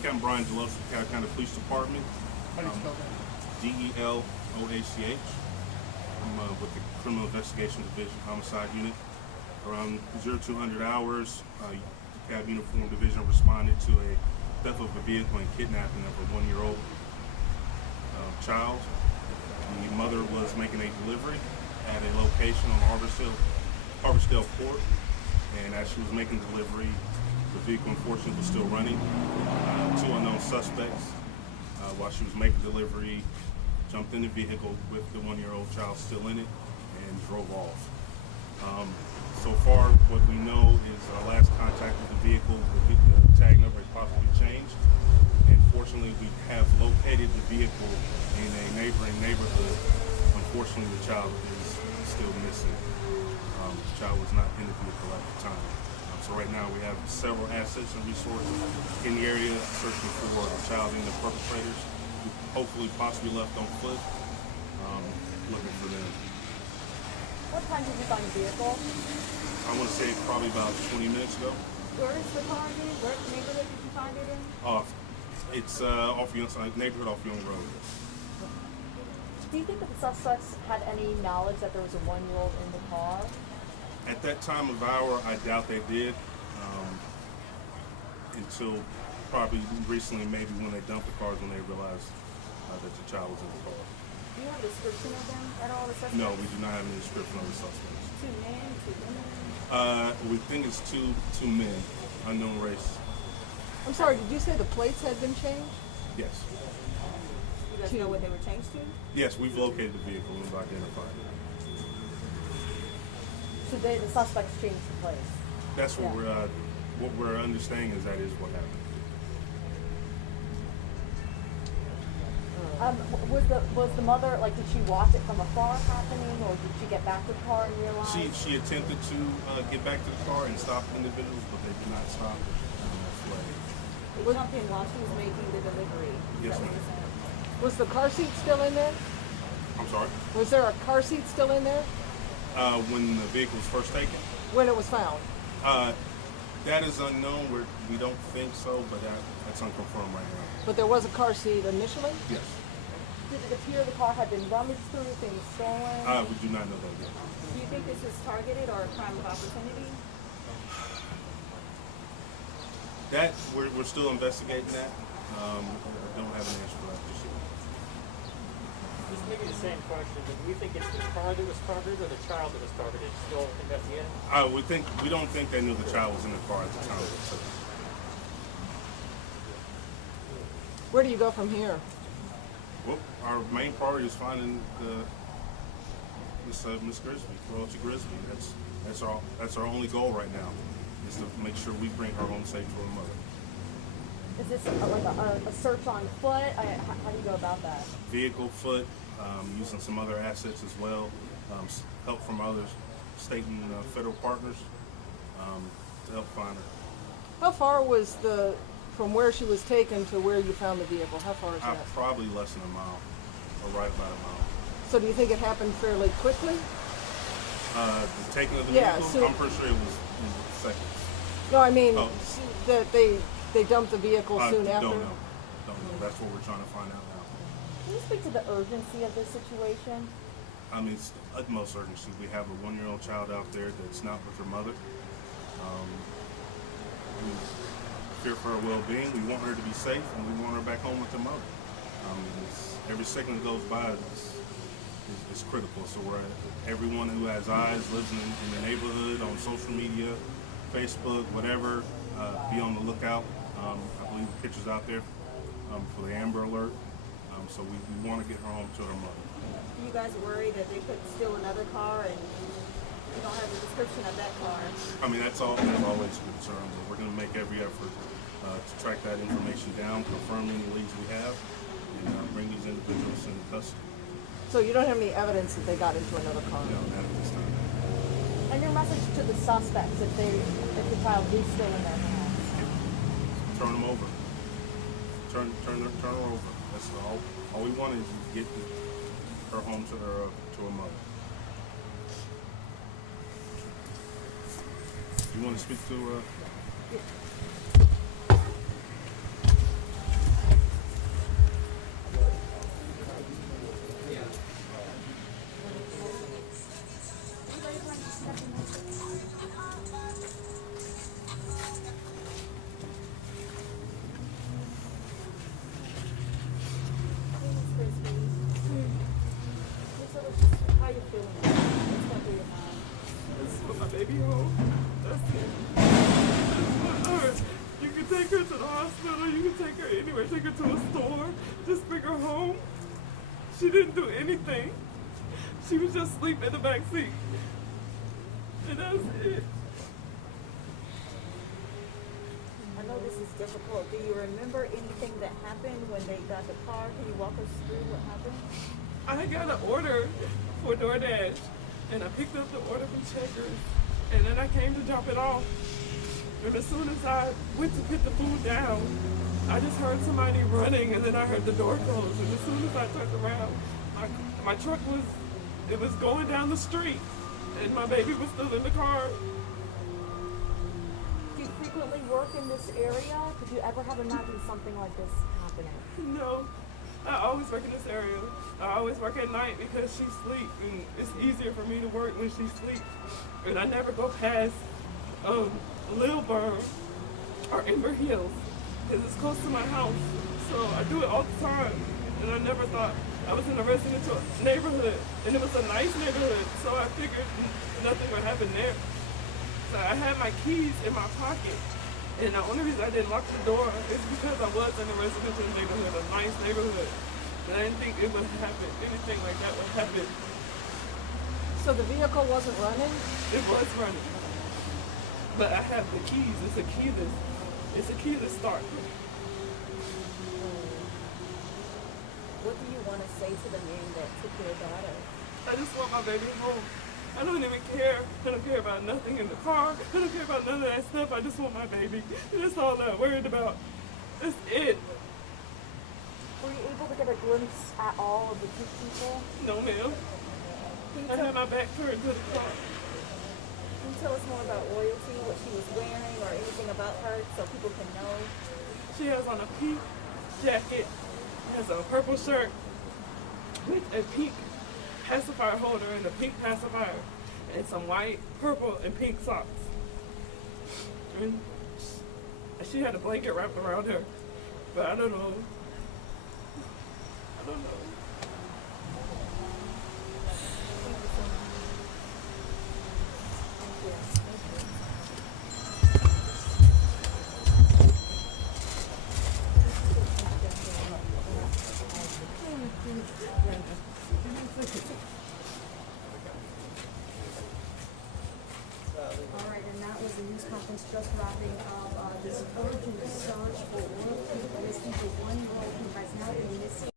Captain Brian Deloach, County Police Department. How do you spell that? DELOACH. I'm with the Criminal Investigation Division Homicide Unit. Around 0200 hours, the Cab Uniform Division responded to a theft of a vehicle and kidnapping of a 1-year-old child. The mother was making a delivery at a location on Harvestdale Court, and as she was making delivery, the vehicle unfortunately was still running. Two unknown suspects, while she was making delivery, jumped in the vehicle with the 1-year-old child still in it and drove off. So far, what we know is our last contact with the vehicle, the tag number had possibly changed. And fortunately, we have located the vehicle in a neighboring neighborhood. Unfortunately, the child is still missing. The child was not in the vehicle at the time. So right now, we have several assets and resources in the area searching for the child and the perpetrators, who hopefully possibly left on foot, looking for them. What time did you find the vehicle? I want to say probably about 20 minutes ago. Where is the car again? What neighborhood did you find it in? It's off Young neighborhood off Young Road. Do you think that the suspects had any knowledge that there was a 1-year-old in the car? At that time of hour, I doubt they did. Until probably recently, maybe when they dumped the cars, when they realized that the child was in the car. Do you have a description of them at all, the suspects? No, we do not have any description of the suspects. 2 men, 2 women? We think it's two men, unknown race. I'm sorry, did you say the plates had been changed? Yes. You guys know what they were changed to? Yes, we've located the vehicle and we've identified it. So the suspects changed the place? That's what we're understanding is that is what happened. Was the mother, like, did she watch it from afar happening, or did she get back to the car and realize? She attempted to get back to the car and stop individuals, but they did not stop. They jumped in while she was making the delivery. Yes, ma'am. Was the car seat still in there? I'm sorry? Was there a car seat still in there When the vehicle was first taken? when it was found? That is unknown. We don't think so, but that's unconfirmed right now. But there was a car seat initially? Yes. Did it appear the car had been rummaged through, things stolen? We do not know that yet. Do you think this was targeted or a crime of opportunity? That we're still investigating that. I don't have an answer for that just yet. Just maybe the same question, but do we think it's the car that was targeted or the child that was targeted? Still investigating? We don't think they knew the child was in the car at the time. Where do you go from here? Well, our main priority is finding Miss Grisby, Royalty Grisby. That's our only goal right now, is to make sure we bring her home safe to her mother. Is this like a search on foot? How do you go about that? Vehicle, foot, using some other assets as well, help from other state and federal partners to help find her. How far was from where she was taken to where you found the vehicle? How far is that? Probably less than a mile, or right about a mile. So do you think it happened fairly quickly? The taking of the Yeah, vehicle, so- I'm pretty sure it was seconds. No, I mean Oh. that they dumped the vehicle soon after? Don't know. That's what we're trying to find out now. Can you speak to the urgency of this situation? I mean, it's utmost urgency. We have a 1-year-old child out there that's not with her mother. We fear for her well-being. We want her to be safe, and we want her back home with her mother. Every second that goes by is critical. So everyone who has eyes, lives in the neighborhood, on social media, Facebook, whatever, be on the lookout. I believe the picture's out there for the Amber Alert. So we want to get her home to her mother. Do you guys worry that they could steal another car and you don't have a description of that car? I mean, that's always a concern. We're going to make every effort to track that information down, confirm any leads we have, and bring these individuals into custody. So you don't have any evidence that they got into another car? No, not at this time. And your message to the suspects if the child is still in their hands? Turn them over. Turn her over. That's all we want is to get her home to her mother. You want to speak to? hospital. You can take her anywhere. Take her to a store. Just bring her home. She didn't do anything. She was just asleep in the back seat. And that's it. I know this is difficult. Do you remember anything that happened when they got the car? Can you walk us through what happened? I got an order for DoorDash, and I picked up the order from Checkers, and then I came to drop it off. And as soon as I went to put the food down, I just heard somebody running, and then I heard the door close. And as soon as I turned around, my truck was going down the street, and my baby was still in the car. Do you frequently work in this area? Could you ever have imagined something like this happening? No, I always work in this area. I always work at night because she sleeps, and it's easier for me to work when she sleeps. And I never go past Lilburn or Ember Hills because it's close to my house. So I do it all the time, and I never thought I was in a residential neighborhood, and it was a nice neighborhood, so I figured nothing would happen there. So I had my keys in my pocket, and the only reason I didn't lock the door is because I was in a residential neighborhood, a nice neighborhood. And I didn't think it would happen, anything like that would happen. So the vehicle wasn't running? It was running. But I have the keys. It's a keyless start. What do you want to say to the man that took your daughter? I just want my baby home. I don't even care. I don't care about nothing in the car. I don't care about none of that stuff. I just want my baby. And that's all I'm worried about. That's it. Were you able to get a glimpse at all of the two people? No, ma'am. I had my back turned to the car. Can you tell us more about Royalty, what she was wearing, or anything about her so people can know? She has on a pink jacket, has a purple shirt with a pink pacifier holder and a pink pacifier, and some white, purple, and pink socks. And she had a blanket wrapped around her, but I don't know. I don't know. All right, and that was the news conference just wrapping up this urgent search for Royalty, this is the 1-year-old who has now been missing.